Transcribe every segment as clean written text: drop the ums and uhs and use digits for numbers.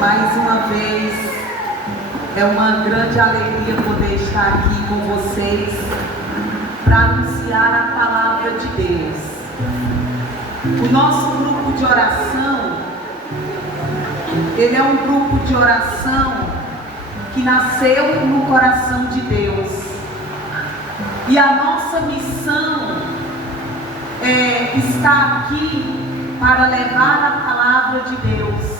Mais uma vez, é uma grande alegria poder estar aqui com vocês para anunciar a palavra de Deus. O nosso grupo de oração, ele é um grupo de oração que nasceu no coração de Deus. E a nossa missão é estar aqui para levar a palavra de Deus.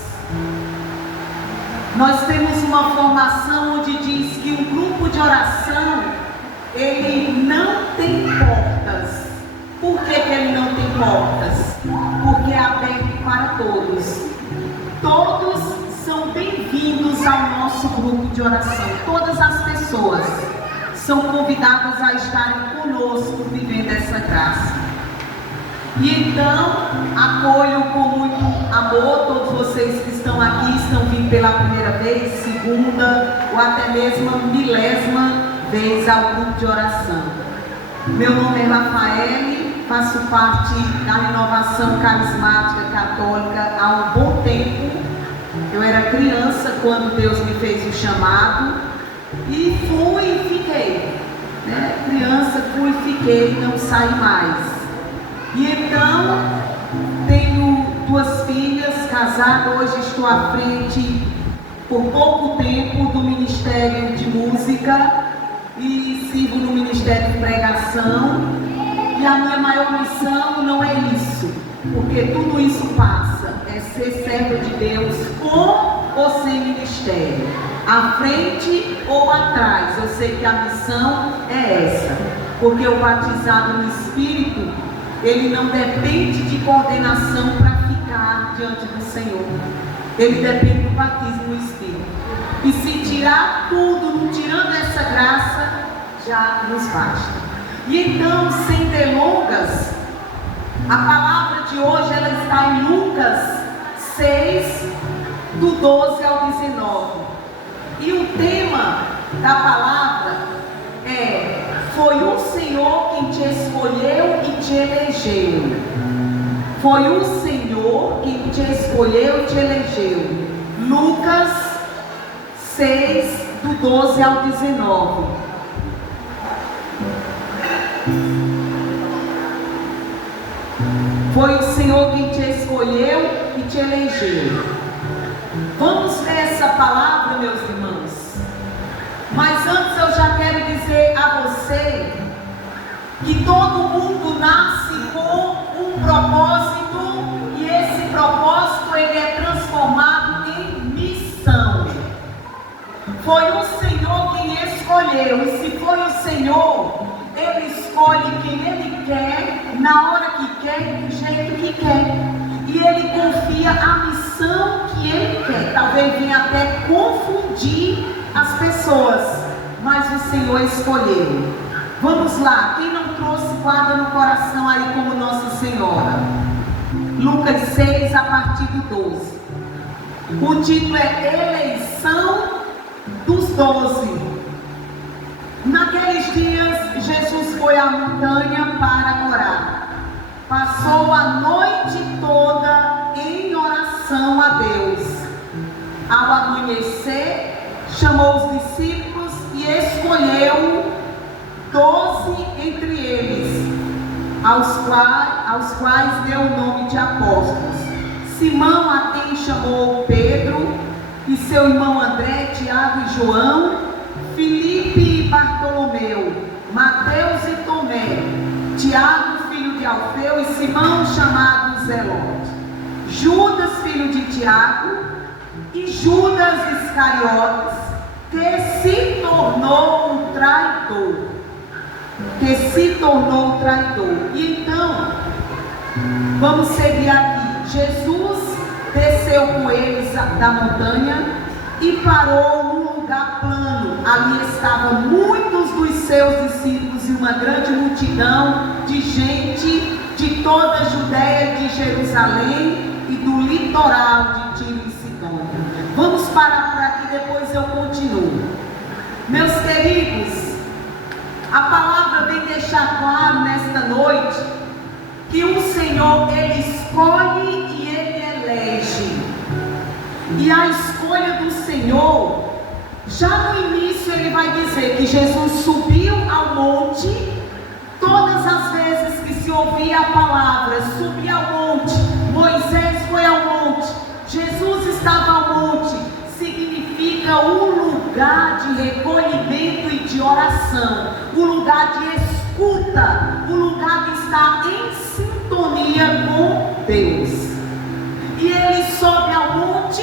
Nós temos uma formação onde diz que um grupo de oração, ele não tem portas. Por que ele não tem portas? Porque é aberto para todos. Todos são bem-vindos ao nosso grupo de oração. Todas as pessoas são convidadas a estarem conosco vivendo essa graça. E então, acolho com muito amor todos vocês que estão aqui, estão vindo pela primeira vez, segunda ou até mesmo milésima vez ao grupo de oração. Meu nome é Rafael, faço parte da Renovação Carismática Católica há um bom tempo. Eu era criança quando Deus me fez o chamado e fui e fiquei. Criança, fui e fiquei, não saí mais. E então, tenho duas filhas, casada, hoje estou à frente por pouco tempo do Ministério de Música e sirvo no Ministério de Pregação. E a minha maior missão não é isso, porque tudo isso passa, é ser servo de Deus com ou sem ministério, à frente ou atrás. Eu sei que a missão é essa, porque o batizado no Espírito, ele não depende de coordenação para ficar diante do Senhor. Ele depende do batismo no Espírito. E se tirar tudo, não tirando essa graça, já nos basta. E então, sem delongas, a palavra de hoje ela está em Lucas 6, do 12 ao 19. E o tema da palavra é: foi o Senhor quem te escolheu e te elegeu. Foi o Senhor quem te escolheu e te elegeu. Lucas 6, do 12 ao 19. Foi o Senhor quem te escolheu e te elegeu. Vamos ver essa palavra, meus irmãos. Mas antes eu já quero dizer a você que todo mundo nasce com um propósito e esse propósito ele é transformado em missão. Foi o Senhor quem escolheu, e se foi o Senhor, ele escolhe quem ele quer, na hora que quer e do jeito que quer. E ele confia a missão que ele quer. Talvez venha até confundir as pessoas, mas o Senhor escolheu. Vamos lá, quem não trouxe, guarda no coração aí como Nossa Senhora. Lucas 6, a partir do 12. O título é Eleição dos 12. Naqueles dias, Jesus foi à montanha para orar. Passou a noite toda em oração a Deus. Ao amanhecer, chamou os discípulos e escolheu 12 entre eles, aos quais deu o nome de apóstolos: Simão, a quem chamou Pedro, e seu irmão André, Tiago e João, Filipe e Bartolomeu, Mateus e Tomé, Tiago, filho de Alfeu, e Simão, chamado Zelote, Judas, filho de Tiago, e Judas Iscariotes, que se tornou um traidor. E então, vamos seguir aqui. Jesus desceu com eles da montanha e parou num lugar plano. Ali estavam muitos dos seus discípulos e uma grande multidão de gente de toda a Judéia, de Jerusalém e do litoral de Tiro e Sidônia. Vamos parar por aqui, depois eu continuo. Meus queridos, a palavra vem deixar claro nesta noite que o Senhor, Ele escolhe e Ele elege. E a escolha que Jesus subiu ao monte. Todas as vezes que se ouvia a palavra, subir ao monte, Moisés foi ao monte, Jesus estava ao monte, significa um lugar de recolhimento e de oração, um lugar de escuta, um lugar que está em sintonia com Deus. E ele sobe ao monte,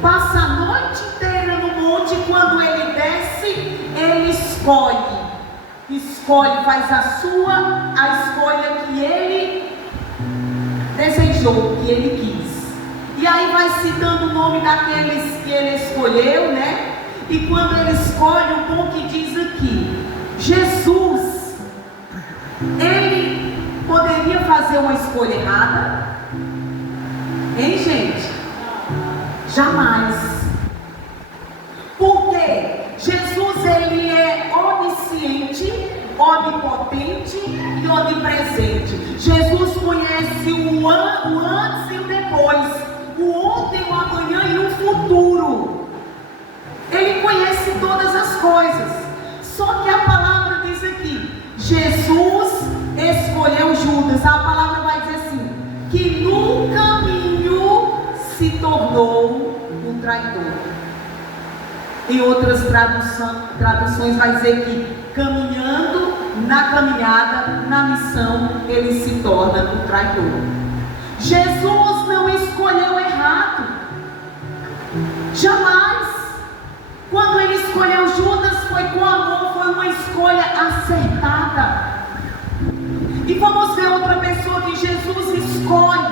passa a noite inteira no monte, e quando ele desce, ele escolhe, faz a escolha que ele desejou, que ele quis. E aí vai citando o nome daqueles que ele escolheu, né? E quando ele escolhe, o bom que diz aqui, Jesus, ele poderia fazer uma escolha errada? Hein, gente? Jamais. Porque Jesus, ele é onisciente, onipotente e onipresente. Jesus conhece o antes e o depois, o ontem, o amanhã e o futuro. Ele conhece todas as coisas. Só que a palavra diz aqui, Jesus escolheu Judas. A palavra vai dizer assim, que no caminho se tornou um traidor. Em outras traduções vai dizer que caminhando, na caminhada, na missão, ele se torna um traidor. Jesus não escolheu errado. Jamais. Quando ele escolheu Judas, foi com amor, foi uma escolha acertada. E vamos ver outra pessoa que Jesus escolhe.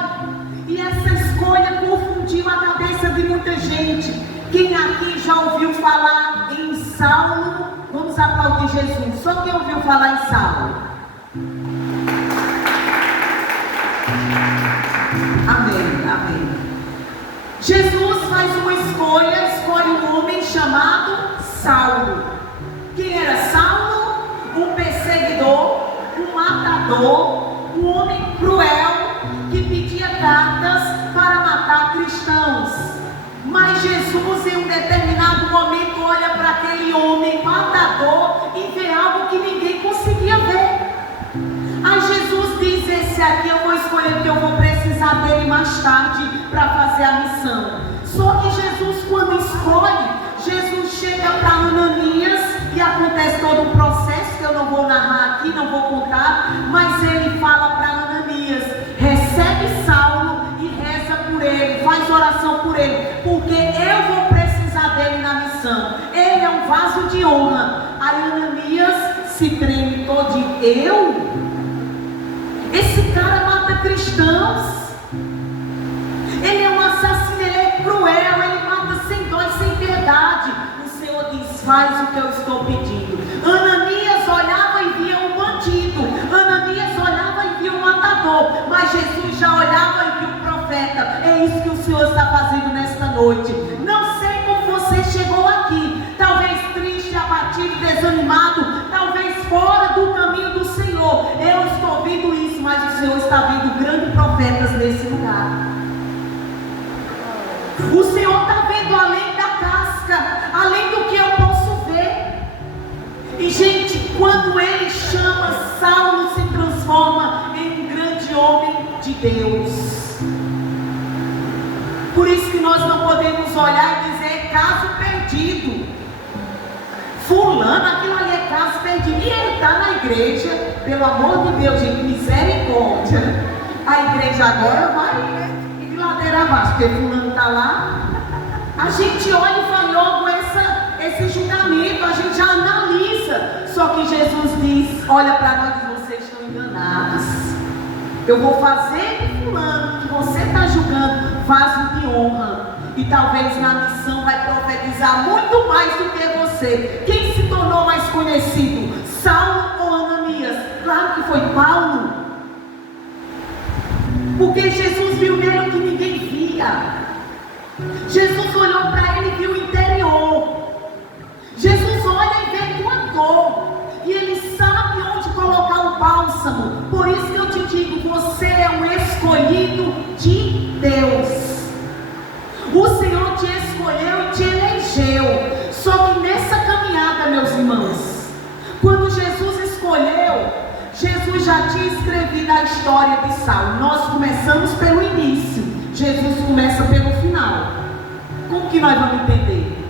E essa escolha confundiu a cabeça de muita gente. Quem aqui já ouviu falar em Saulo? Vamos aplaudir Jesus. Só quem ouviu falar em Saulo? Amém, amém. Jesus faz uma escolhe um homem chamado Saulo. Quem era Saulo? Um perseguidor, um matador, um homem cruel que pedia cartas para matar cristãos. Mas Jesus, em um determinado momento, olha para aquele homem matador e vê algo que ninguém conseguia ver. Aí Jesus diz, esse aqui eu vou escolher porque eu vou precisar dele mais tarde para fazer a missão. Só que Jesus, quando escolhe, Jesus chega para Ananias e acontece todo um processo que eu não vou narrar aqui, não vou contar, mas ele fala para Ananias, recebe Saulo e reza por ele, faz oração por ele, porque eu vou precisar dele na missão. Ele é um vaso de honra. Aí Ananias se treme todo e eu? Esse cara mata cristãos, ele é um assassino, ele é cruel, ele mata sem dó e sem piedade. O Senhor diz, faz o que eu estou pedindo. Ananias olhava e via um bandido, Ananias olhava e via um matador, mas Jesus já olhava e via um profeta. É isso que o Senhor está fazendo nesta noite. Não sei como você chegou aqui, talvez triste, abatido, desanimado, talvez fora do caminho do Senhor. Eu estou vendo isso, mas o Senhor está vendo grandes profetas nesse lugar. O Senhor está vendo além da casca, além do que eu posso ver. E gente, quando ele chama, Saulo se transforma em um grande homem de Deus. Por isso que nós não podemos olhar e dizer caso perdido. Fulano, aquilo ali é caso perdido. E ele está na igreja, pelo amor de Deus, gente, misericórdia. A igreja agora vai de ladeira abaixo, porque fulano está lá. A gente olha e faz logo esse julgamento, a gente já analisa. Só que Jesus diz, olha para nós e vocês estão enganados. Eu vou fazer de fulano que você está julgando vaso de honra. E talvez na missão vai profetizar muito mais do que você. Quem se tornou mais conhecido? Saulo ou Ananias? Claro que foi Paulo. Porque Jesus viu nele o que ninguém via. Jesus olhou para ele e viu o interior. Jesus olha e vê tua dor. E ele sabe onde colocar o bálsamo. Por isso que eu te digo, você é um escolhido de Deus. O Senhor te escolheu e te elegeu. Só que nessa caminhada, meus irmãos, história de Saulo. Nós começamos pelo início, Jesus começa pelo final. Como que nós vamos entender?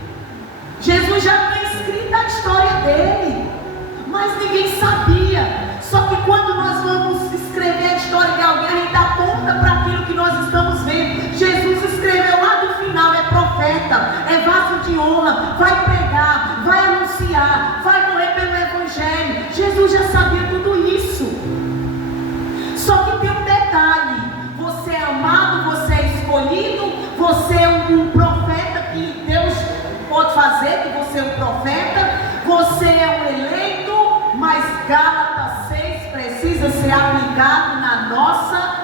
Jesus já tinha escrito a história dele, mas ninguém sabia. Só que quando nós vamos escrever a história de alguém, a gente aponta para aquilo que nós estamos vendo. Jesus escreveu lá do final, é profeta, é vaso de honra, vai pregar, vai anunciar, vai morrer pelo evangelho. Jesus já sabia tudo isso. Só que tem um detalhe: você é amado, você é escolhido, você é um profeta que Deus pode fazer, que você é um profeta, você é um eleito, mas Gálatas 6 precisa ser aplicado na nossa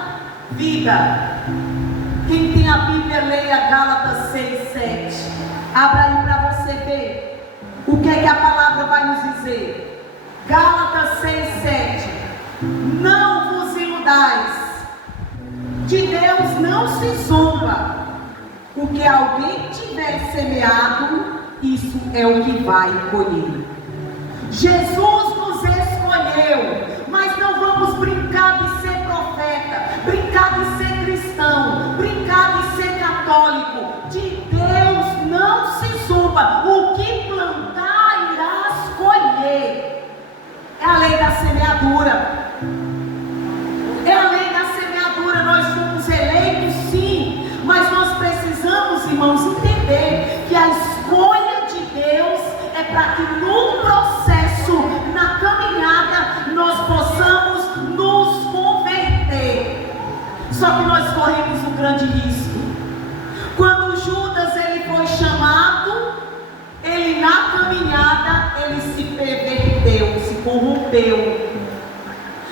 vida. Quem tem a Bíblia, leia Gálatas 6:7. Abra aí para você ver o que é que a palavra vai nos dizer. Gálatas 6:7. Não vos iludais, de Deus não se zomba. O que alguém tiver semeado, isso é o que vai colher. Jesus nos escolheu, mas não vamos brincar de ser profeta, brincar de ser cristão, brincar de ser católico. De Deus não se zomba. O que plantar irás colher. É a lei da semeadura. É a lei da semeadura. Nós somos eleitos, sim, mas nós precisamos, irmãos, entender que a escolha de Deus é para que no processo, na caminhada, nós possamos nos converter. Só que nós corremos um grande risco. Quando Judas ele foi chamado, ele na caminhada ele se perverteu, se corrompeu.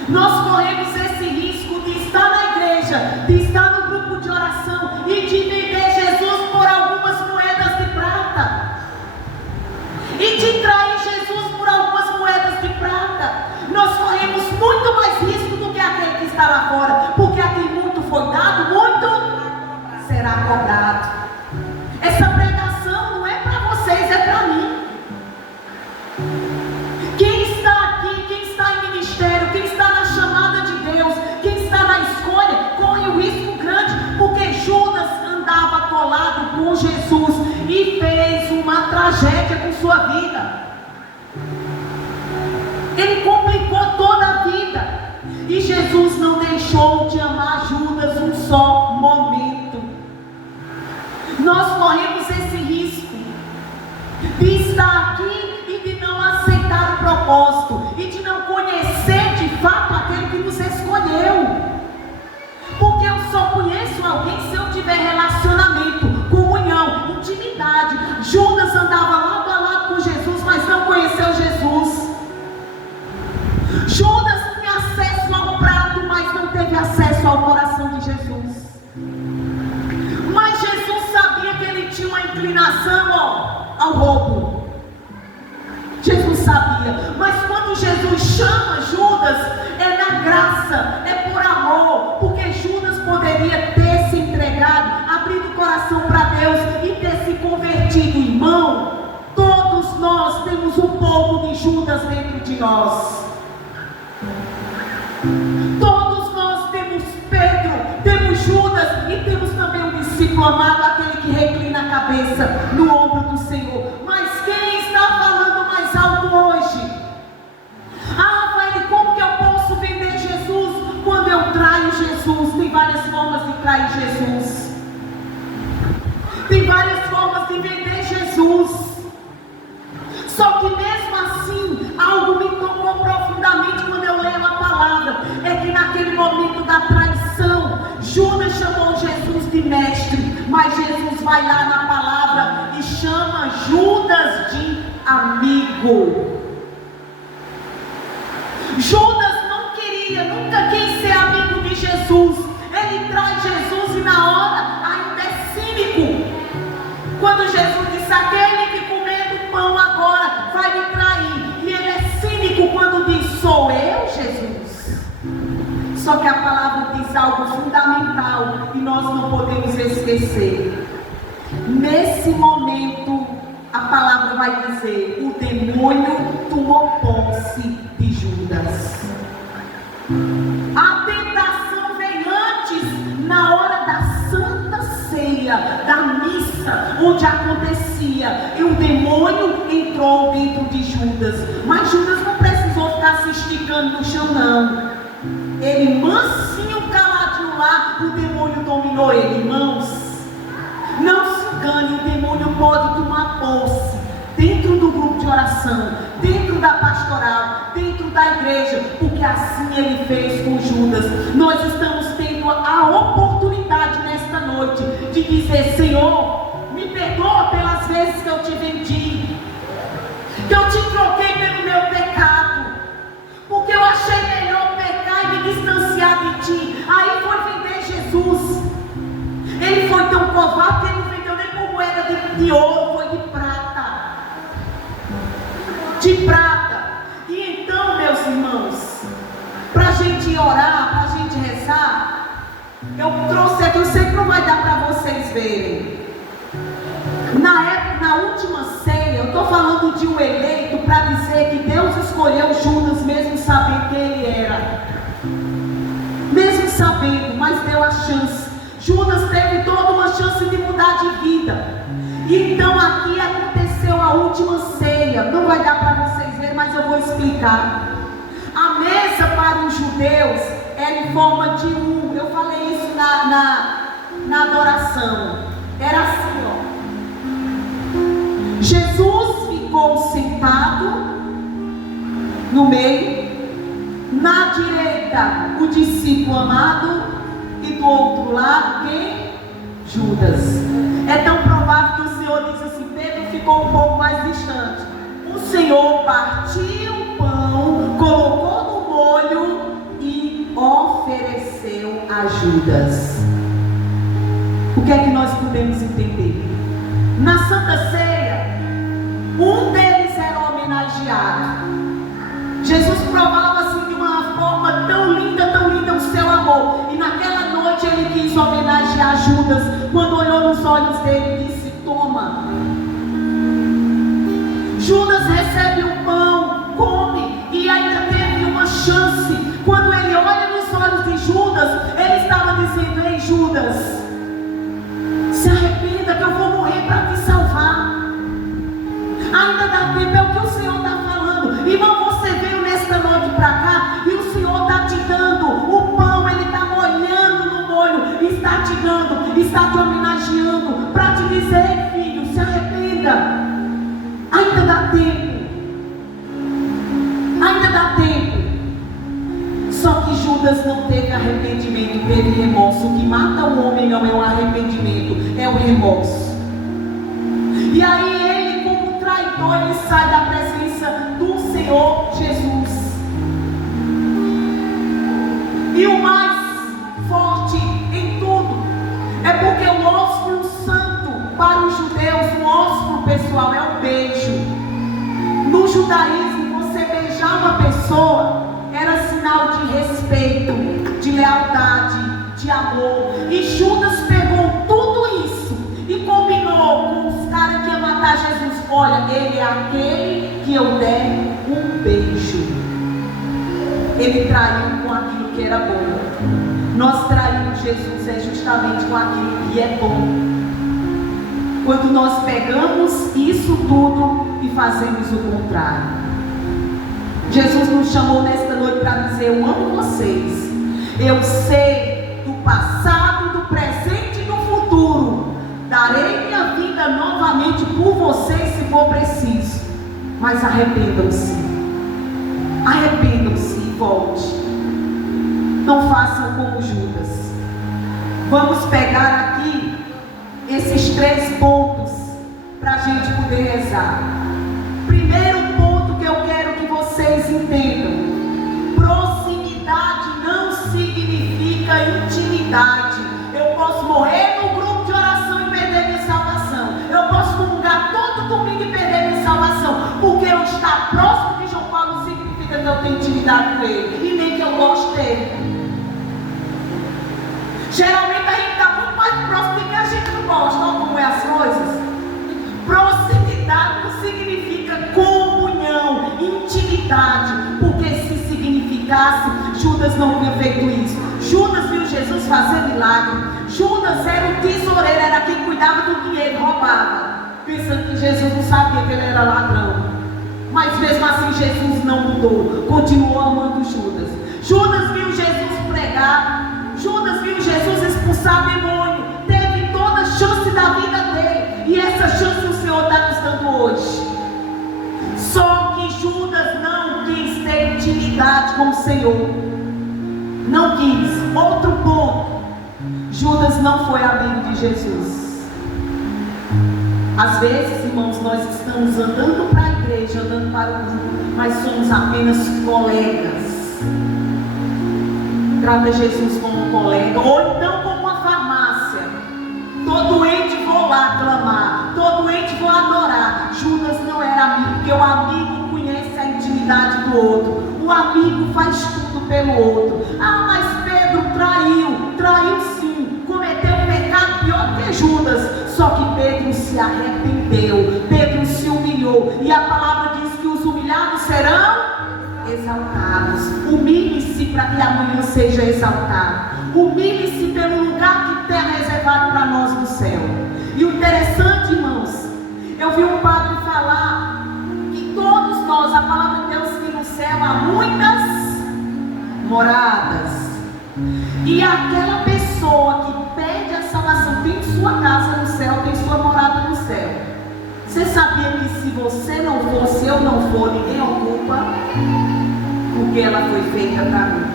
Nós corremos esse risco de estar na igreja, de estar no grupo de oração e de vender Jesus por algumas moedas de prata, e de trair Jesus por algumas moedas de prata. Nós corremos muito mais risco do que aquele que está lá fora, porque a quem muito foi dado, muito será cobrado. Essa pregação não é para vocês, é para mim. Quem está aqui, quem está em ministério, quem está na chamada de Deus, quem está na escolha, corre um risco grande, porque Judas andava colado com Jesus e fez uma tragédia com sua vida. Ele complicou toda a vida, e Jesus não deixou de amar Judas um só momento. Nós corremos esse risco de estar aqui e de não aceitar o propósito, e de não conhecer de fato aquele que nos escolheu. Porque eu só conheço alguém se eu tiver relacionamento, comunhão, intimidade. Judas andava lado a lado com Jesus, mas não conheceu Jesus. Judas tinha acesso ao prato, mas não teve acesso ao coração de Jesus. Mas Jesus sabia que ele tinha uma inclinação ao roubo. Jesus sabia, mas quando Jesus chama Judas, é na graça, é por amor, porque Judas poderia ter se entregado, abrido o coração para Deus e ter se convertido. Irmão, todos nós temos um pouco de Judas dentro de nós. Todos nós temos Pedro, temos Judas e temos também um discípulo amado, aquele que reclina a cabeça no ombro do Senhor. Mas quem está falando mais alto hoje? Ah, Rafael, como que eu posso vender Jesus quando eu traio Jesus? Tem várias formas de trair Jesus. Tem várias formas de vender Jesus. Só que mesmo assim, algo me tocou profundamente quando eu leio a palavra. É que naquele momento da traição, Judas chamou Jesus de mestre, mas Jesus vai lá na palavra e chama Judas de amigo. Judas não queria, nunca quis ser amigo de Jesus. Ele trai Jesus e na hora ainda é cínico. Quando Jesus disse: aquele que comer do pão agora vai me trair. E ele é cínico quando diz: sou eu, Jesus. Só que a palavra diz algo fundamental e nós não podemos esquecer. Nesse momento, a palavra vai dizer: o demônio tomou posse de Judas. A tentação onde acontecia, e o demônio entrou dentro de Judas. Mas Judas não precisou ficar se esticando no chão, não. Ele mansinho, caladinho lá, o demônio dominou ele. Irmãos, não se engane, o demônio pode tomar posse dentro do grupo de oração, dentro da pastoral, dentro da igreja, porque assim ele fez com Judas. Nós estamos tendo a oportunidade nesta noite de dizer: Senhor, me perdoa pelas vezes que eu te vendi, que eu te troquei pelo meu pecado, porque eu achei melhor pecar e me distanciar de ti. Aí foi vender Jesus. Ele foi tão covarde que ele não vendeu nem por moeda de ouro, foi de prata. De prata. E então, meus irmãos, para a gente orar, para a gente rezar, eu trouxe aqui, eu sei que não vai dar para vocês verem. Na última ceia, eu estou falando de um eleito para dizer que Deus escolheu Judas mesmo sabendo quem ele era. Mesmo sabendo, mas deu a chance. Judas teve toda uma chance de mudar de vida. E então aqui aconteceu a última ceia. Não vai dar para vocês verem, mas eu vou explicar. A mesa para os judeus era em forma de U. Eu falei isso na adoração. Era assim, ó. Jesus ficou sentado no meio. Na direita, o discípulo amado. E do outro lado, quem? Judas. É tão provável que o Senhor disse assim: Pedro ficou um pouco mais distante. O Senhor partiu o pão, colocou no molho e ofereceu a Judas. O que é que nós podemos entender? Na Santa Ceia, um deles era homenageado. Jesus provava assim de uma forma tão linda o seu amor. E naquela noite ele quis homenagear Judas. Quando olhou nos olhos dele e disse: toma. Judas recebe o pão, come, e ainda teve uma chance. Quando ele olha nos olhos de Judas, ele estava dizendo: ei Judas, se arrependa que eu vou morrer para te salvar. Ainda dá tempo, é o que o Senhor está falando. Irmão, você veio nesta noite para cá e o Senhor está te dando o pão, Ele está molhando no molho, está te dando, está te homenageando para te dizer: filho, se arrependa. Ainda dá tempo. Ainda dá tempo. Só que Judas não teve arrependimento, teve remorso. O que mata o homem não é o arrependimento, é o remorso. E aí ele, como traidor, ele sai da presença do Senhor Jesus. E o mais forte em tudo é porque o ósculo santo para os judeus, o ósculo pessoal é o beijo. No judaísmo, você beijar uma pessoa era sinal de respeito, de lealdade, de amor. E Judas pegou tudo isso e combinou com os caras que iam matar Jesus. Olha, ele é aquele que eu der um beijo. Ele traiu com aquilo que era bom. Nós traímos Jesus justamente com aquilo que é bom. Quando nós pegamos isso tudo e fazemos o contrário. Jesus nos chamou nesta noite para dizer: eu amo vocês. Eu sei do passado, do presente e do futuro. Darei minha vida novamente por vocês se for preciso. Mas arrependam-se. Arrependam-se e volte. Não façam como Judas. Vamos pegar aqui esses 3 pontos para a gente poder rezar. Primeiro ponto que eu quero que vocês entendam: proximidade não significa intimidade. Eu posso morrer no grupo de oração e perder minha salvação. Eu posso comungar todo domingo e perder minha salvação. Porque eu estar próximo de João Paulo não significa que eu tenho intimidade com ele, e nem que eu gosto dele. Geralmente a gente está muito mais próximo de quem a gente não gosta. Olha como é as coisas. Proximidade não significa comunhão, intimidade. Porque se significasse, Judas não tinha feito isso. Judas viu Jesus fazer milagre. Judas era o tesoureiro, era quem cuidava do dinheiro, roubava, pensando que Jesus não sabia que ele era ladrão. Mas mesmo assim Jesus não mudou, continuou amando Judas. Judas viu Jesus pregar, Judas viu Jesus expulsar demônio, teve toda a chance da vida dele, e essa chance o Senhor está nos dando hoje. Só que Judas não quis ter intimidade com o Senhor, não quis. Outro ponto, Judas não foi amigo de Jesus. Às vezes, irmãos, nós estamos andando para a igreja, andando para o grupo, mas somos apenas colegas. Trata Jesus como um colega, ou então como uma farmácia. Tô doente, vou lá clamar. Tô doente, vou adorar. Judas não era amigo, porque o amigo conhece a intimidade do outro. O amigo faz tudo pelo outro. Ah, mas Pedro traiu sim, cometeu um pecado pior que Judas. Só que Pedro se arrependeu, Pedro se humilhou, e a palavra diz que os humilhados serão exaltados. Humilhe-se para que amanhã seja exaltado. Humilhe-se pelo lugar que tem reservado para nós no céu. E o interessante, irmãos, eu vi um padre falar que todos nós, a palavra de Deus, que no céu há muitas moradas, e aquela pessoa que pede a salvação tem sua casa no céu, tem sua morada no céu. Você sabia que se você não for, se eu não for, ninguém ocupa, porque ela foi feita para mim.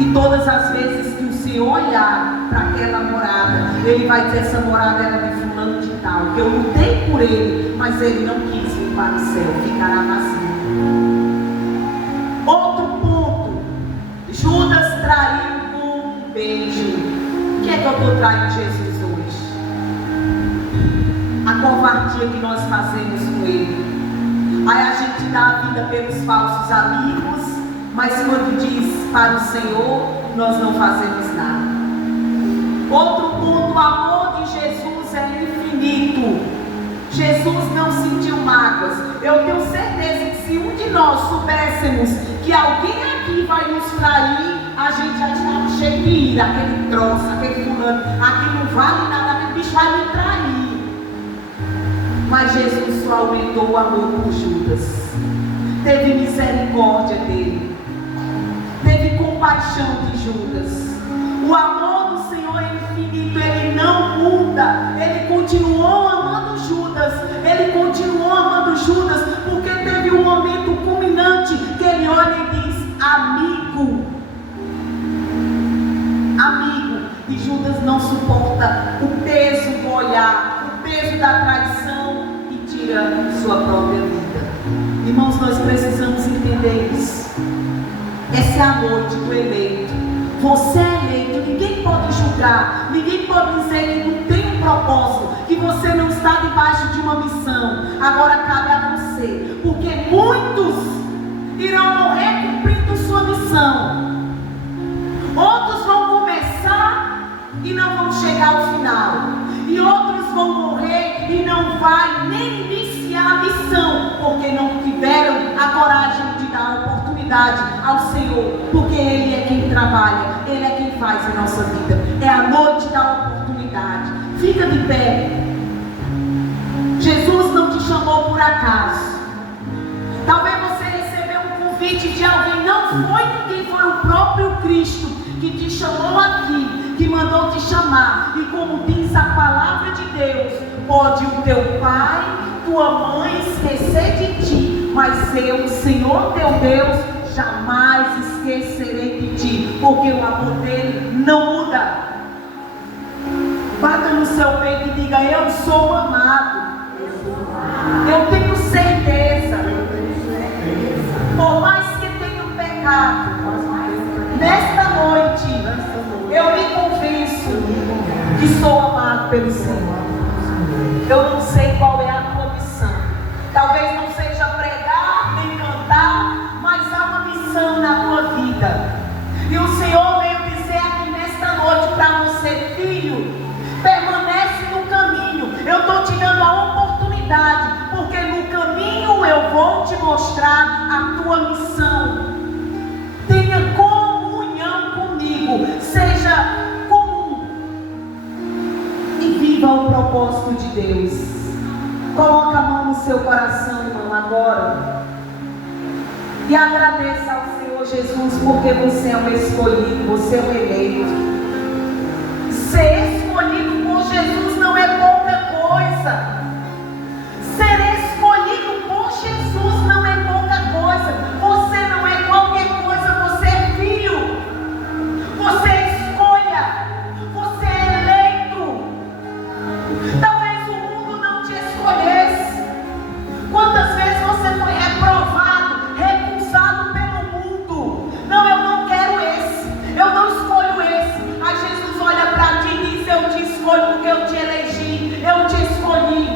E todas as vezes que o Senhor olhar para aquela morada, Ele vai dizer: essa morada era de fulano de tal, que eu lutei por ele, mas ele não quis vir para o céu, ficará vazio. Outro ponto, Judas traiu com um beijo. O que é que eu estou traindo Jesus hoje? A covardia que nós fazemos com Ele. Aí a gente dá a vida pelos falsos amigos, mas quando diz para o Senhor, nós não fazemos nada. Outro ponto, o amor de Jesus é infinito. Jesus não sentiu mágoas. Eu tenho certeza que se um de nós soubéssemos que alguém aqui vai nos trair, a gente já estava cheio de ira. Aquele troço, aquele fulano, aqui não vale nada, aquele bicho vai me trair. Mas Jesus só aumentou o amor por Judas. Teve misericórdia dele, teve compaixão de Judas. O amor do Senhor é infinito, Ele não muda. Ele continuou amando Judas, Ele continuou amando Judas, porque teve um momento culminante que Ele olha e diz: amigo. E Judas não suporta o peso do olhar, o peso da traição, e tira sua própria vida. Irmãos, nós precisamos entender isso. Essa é a noite do eleito. Você é eleito, ninguém pode julgar, ninguém pode dizer que não tem um propósito, que você não está debaixo de uma missão. Agora cabe a você, porque muitos irão morrer cumprindo sua missão. Outros vão começar e não vão chegar ao final, e outros vão morrer e não vai nem iniciar a missão, porque não tiveram a coragem de dar a oportunidade ao Senhor, porque Ele é quem trabalha, Ele é quem faz a nossa vida. É a noite da oportunidade. Fica de pé. Jesus não te chamou por acaso. Talvez você recebeu um convite de alguém, não foi ninguém, foi o próprio Cristo que te chamou aqui, que mandou te chamar. E como diz a palavra de Deus, pode o teu pai, tua mãe esquecer de ti, mas eu, o Senhor teu Deus, jamais esquecerei de ti, porque o amor dele não muda. Bata no seu peito e diga: eu sou amado. Eu tenho certeza. Por mais que tenha um pecado, nesta noite eu me convenço que sou amado pelo Senhor. Eu não sei qual é a tua missão. Talvez não seja pregar nem cantar, mas há uma missão na tua vida. E o Senhor veio dizer aqui nesta noite para você: filho, permanece no caminho. Eu estou te dando a oportunidade, porque no caminho eu vou te mostrar a tua missão. Tenha comunhão comigo, seja como viva o propósito de Deus. Coloca a mão no seu coração, irmão, agora. E agradeça ao Senhor Jesus, porque você é um escolhido, você é um eleito. Ser escolhido por Jesus não é pouca coisa. Ser escolhido por Jesus não é pouca coisa. Você não é qualquer coisa, você é filho. Você é escolha. Você é eleito. Talvez o mundo não te escolhesse. Quantas vezes você foi reprovado, recusado pelo mundo? Não, eu não quero esse. Eu não escolho esse. Aí Jesus olha para ti e diz: eu te escolho porque eu te elegi. Eu te escolhi.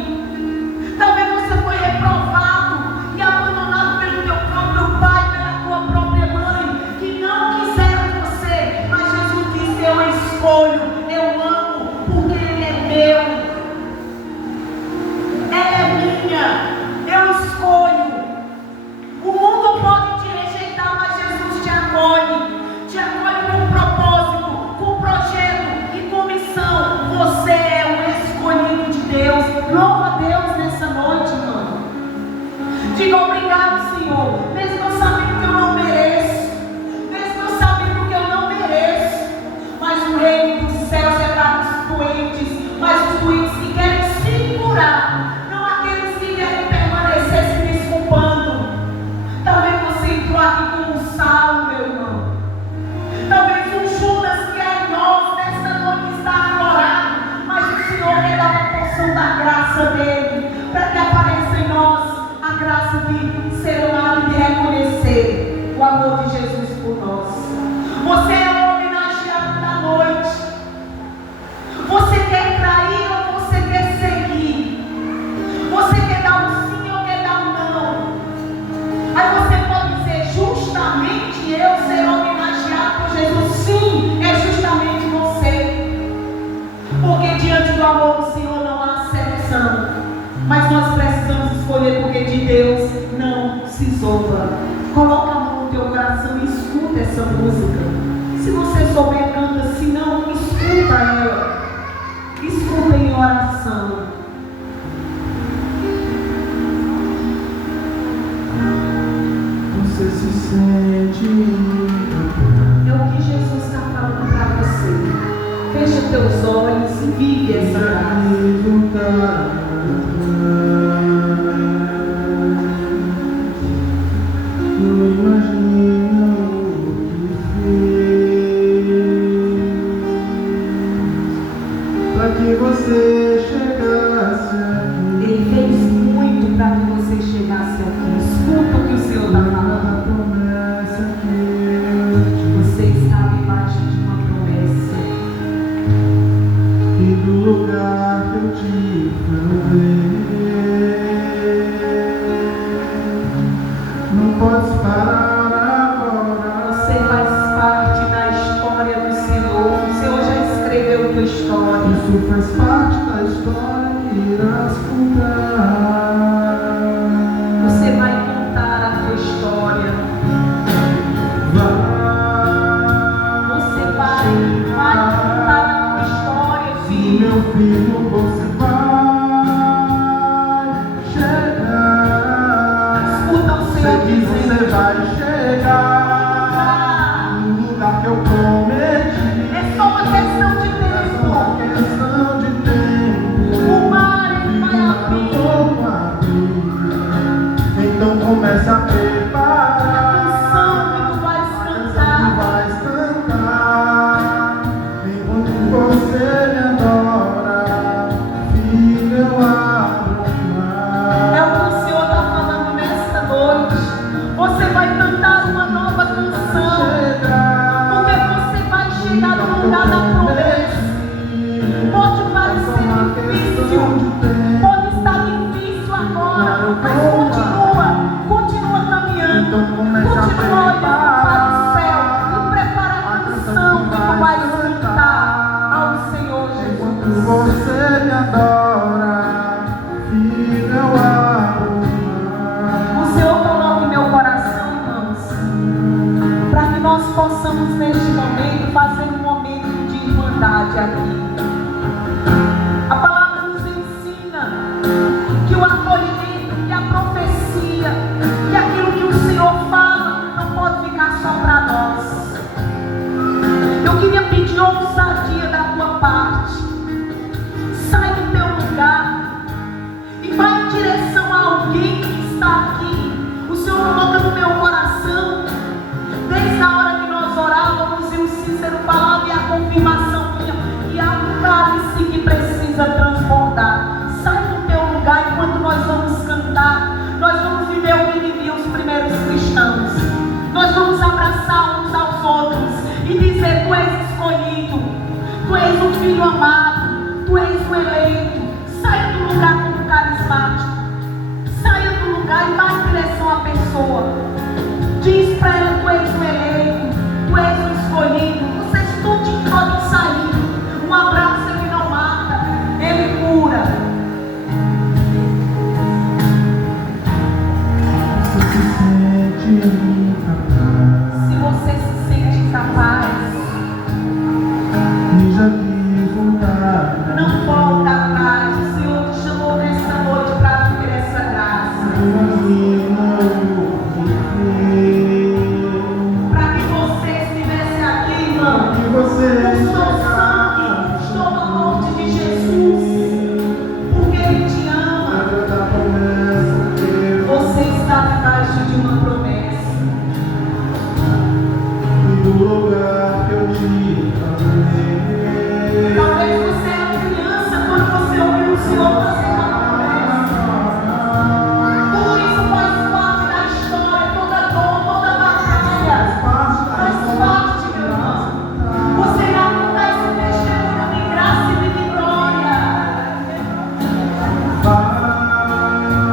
Talvez você foi reprovado e abandonado pelo teu próprio pai, pela tua própria mãe, que não quiseram você. Mas Jesus disse: eu escolho, eu amo, porque Ele é meu. Ela é minha, eu escolho. O mundo pode te rejeitar, mas Jesus te acolhe com propósito, com projeto e com missão. Você é o escolhido de Deus. Louva a Deus nessa noite, irmão. Diga obrigado, Senhor, mesmo eu sabendo que eu não mereço, mesmo eu sabendo que eu não mereço, mas o reino dos céus é para os doentes, mas os doentes que querem se curar, não aqueles que querem permanecer se desculpando. Talvez você entrou aqui como um Saulo, meu irmão. Talvez um Judas que é nós nessa noite está agorado, mas o Senhor quer dar uma porção da graça dele, para que apareça em nós a graça de ser amado e de reconhecer o amor de Jesus por nós. Você é o homenageado da noite. Você quer trair ou você quer seguir? Você quer dar um sim ou quer dar um não? Aí você pode dizer: justamente eu ser homenageado por Jesus. Sim, é justamente você. Porque diante do amor do Senhor não há acepção. Mas nós precisamos escolher, porque de Deus não se zomba. Coloca a mão no teu coração e escuta essa música. Se você souber, canta. Se não, escuta ela. Escuta em oração. Você se sente. É o que Jesus está falando para você. Fecha teus olhos e vive essa graça. Não imagino o que fez para que você chegasse aqui. Ele fez muito para que você chegasse aqui. Escuta o que o Senhor está falando. Promessa que Você está debaixo de uma promessa. e do lugar que eu te provei. Não podes parar agora. Você faz parte da história do Senhor. O Senhor já escreveu tua história. Isso faz parte da história que irás contar. Você vai contar a tua história. Você vai contar a tua história, filho. Meu filho, você vai chegar. Escuta o Sei Senhor que você dizendo: vai chegar no lugar que eu prometi. é só uma questão de É só tempo. uma questão de tempo. O mar ele vai abrir. Então começa a preparar. Canção que tu vais Tu cantar. vais cantar enquanto você me adora, filho, eu abro o mar. É o que o Senhor está falando nesta noite. Você vai cantar uma nova canção, porque você vai chegar no lugar da promessa. Pode parecer difícil, pode estar difícil agora, mas continua caminhando, continua olhando para o céu e prepara a canção que tu vais cantar ao Senhor Enquanto Jesus. você me adora, filho, eu abro o mar. O Senhor coloca em meu coração, irmãos, para que nós possamos neste momento fazer um momento de irmandade aqui. A palavra precisa transbordar. Sai do teu lugar enquanto nós vamos cantar. Nós vamos viver o que viviam os primeiros cristãos. Nós vamos abraçar uns aos outros e dizer: tu és escolhido, tu és o filho amado, tu és o eleito. Saia do lugar como carismático. Saia do lugar e vá em direção à pessoa. Diz para ela: tu és o eleito, tu és o escolhido. Vocês todos podem sair. Um abraço ele não mata, ele cura. Se você se sente capaz, não volta atrás. O Senhor te chamou nessa noite para viver essa graça. Para que você estivesse aqui, irmão. O seu sangue estou na morte de Jesus, porque Ele te ama. Você está debaixo de uma promessa. Talvez você era criança quando você ouviu o Senhor fazer uma promessa. Tudo isso faz parte da história, toda dor, toda batalha. Faz parte, meu irmão. Você irá contar esse testemunho de graça e de vitória.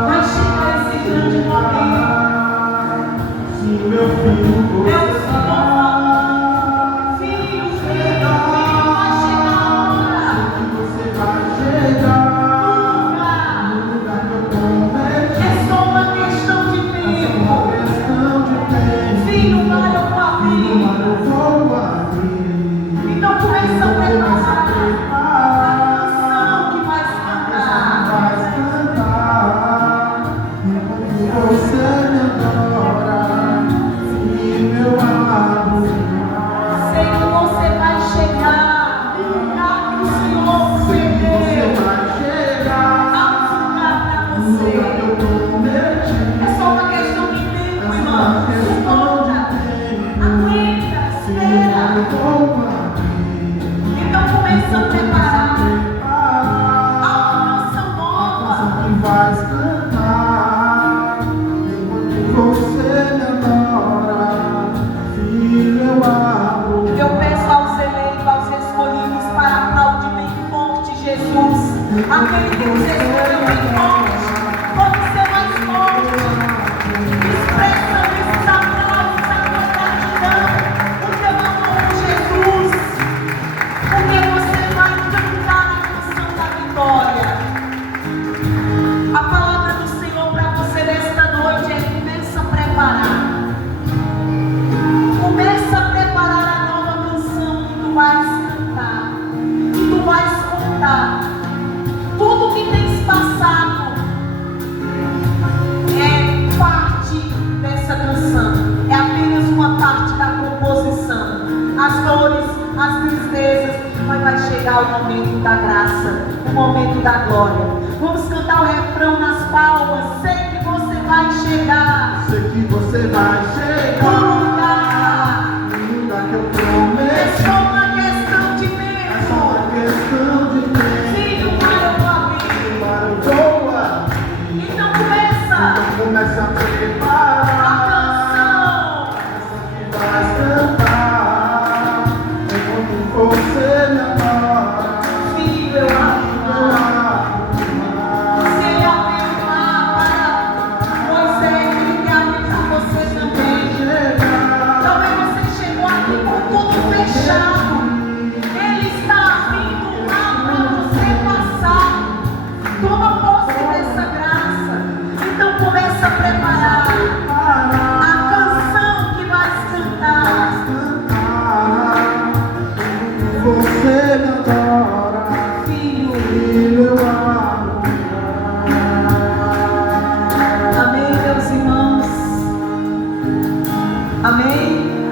Vai chegar esse grande momento. Meu filho, Meu Senhor falou: filho, vai chegar a hora. você vai chegar no lugar que eu prometi. É só uma questão de tempo. Filho, vai eu vou abrir. Então começa a preparar a canção que vai cantar. Você me adora, e meu amado. Sei que você vai chegar no lugar que o Senhor prometeu. Você vai chegar Há um lugar para no lugar que você. eu prometi. É só uma questão de tempo, É irmão. uma questão de Suporta, tempo. aguenta, espera. Eu vou abrir. Então começa a preparar a Preparar canção nova. que vais cantar, enquanto você me adora, filho, eu abro. Eu peço aos eleitos, aos escolhidos, para aplaudir bem forte Jesus. Aquele que nos escolheu bem forte. Vamos ser mais forte. Expressa esses aplausos, a tua gratidão, o teu amor por Jesus. Porque você vai cantar a canção da vitória. A palavra do Senhor para você nesta noite é: começa a preparar. Começa a preparar a nova canção que tu vais cantar, que tu vais contar. Tudo que tens passado é parte dessa canção, é apenas uma parte da composição. As dores, as tristezas, mas vai chegar o momento da graça, o momento da glória. Vamos cantar o refrão nas palmas. Sei que você vai chegar Sei que você vai no chegar lugar. no lugar que eu É prometi. só uma questão de É só uma tempo. questão de tempo. Filho, vai eu vou abrir. Para eu vou abrir. Então começa Então começa a a preparar. canção. Essa que vais cantar, enquanto você me adora, Filho, eu eu abro. abro. Se ele abriu lá para Moisés, ele quer abrir para você também. Talvez você chegou aqui com tudo fechado. Ele está vindo lá para você passar. Toma posse dessa graça. Então começa a preparar a canção que vais cantar. Você me adora, Filho, filho, eu amo. amém, meus irmãos? Amém?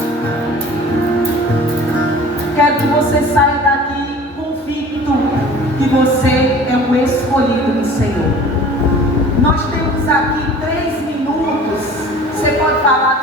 Quero que você saia daqui convicto que você é um escolhido do Senhor. Nós temos aqui 3 minutos. Você pode falar.